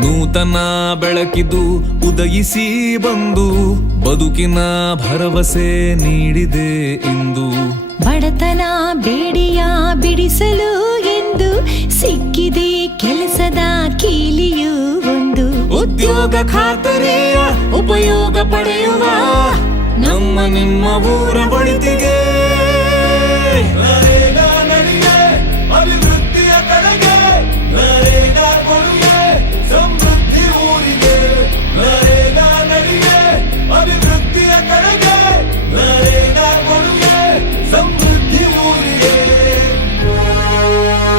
ನೂತನ ಬೆಳಕಿದು ಉದಯಿಸಿ ಬಂದು ಬದುಕಿನ ಭರವಸೆ ನೀಡಿದೆ ಇಂದು. ಬಡತನ ಬೇಡಿಯ ಬಿಡಿಸಲು ಎಂದು ಸಿಕ್ಕಿದೆ ಕೆಲಸದ ಕೀಲಿಯೂ ಒಂದು. ಉದ್ಯೋಗ ಖಾತರಿಯ ಉಪಯೋಗ ಪಡೆಯುವ ನಮ್ಮ ನಿಮ್ಮ ಊರ ಬಳಿತಿಗೆ.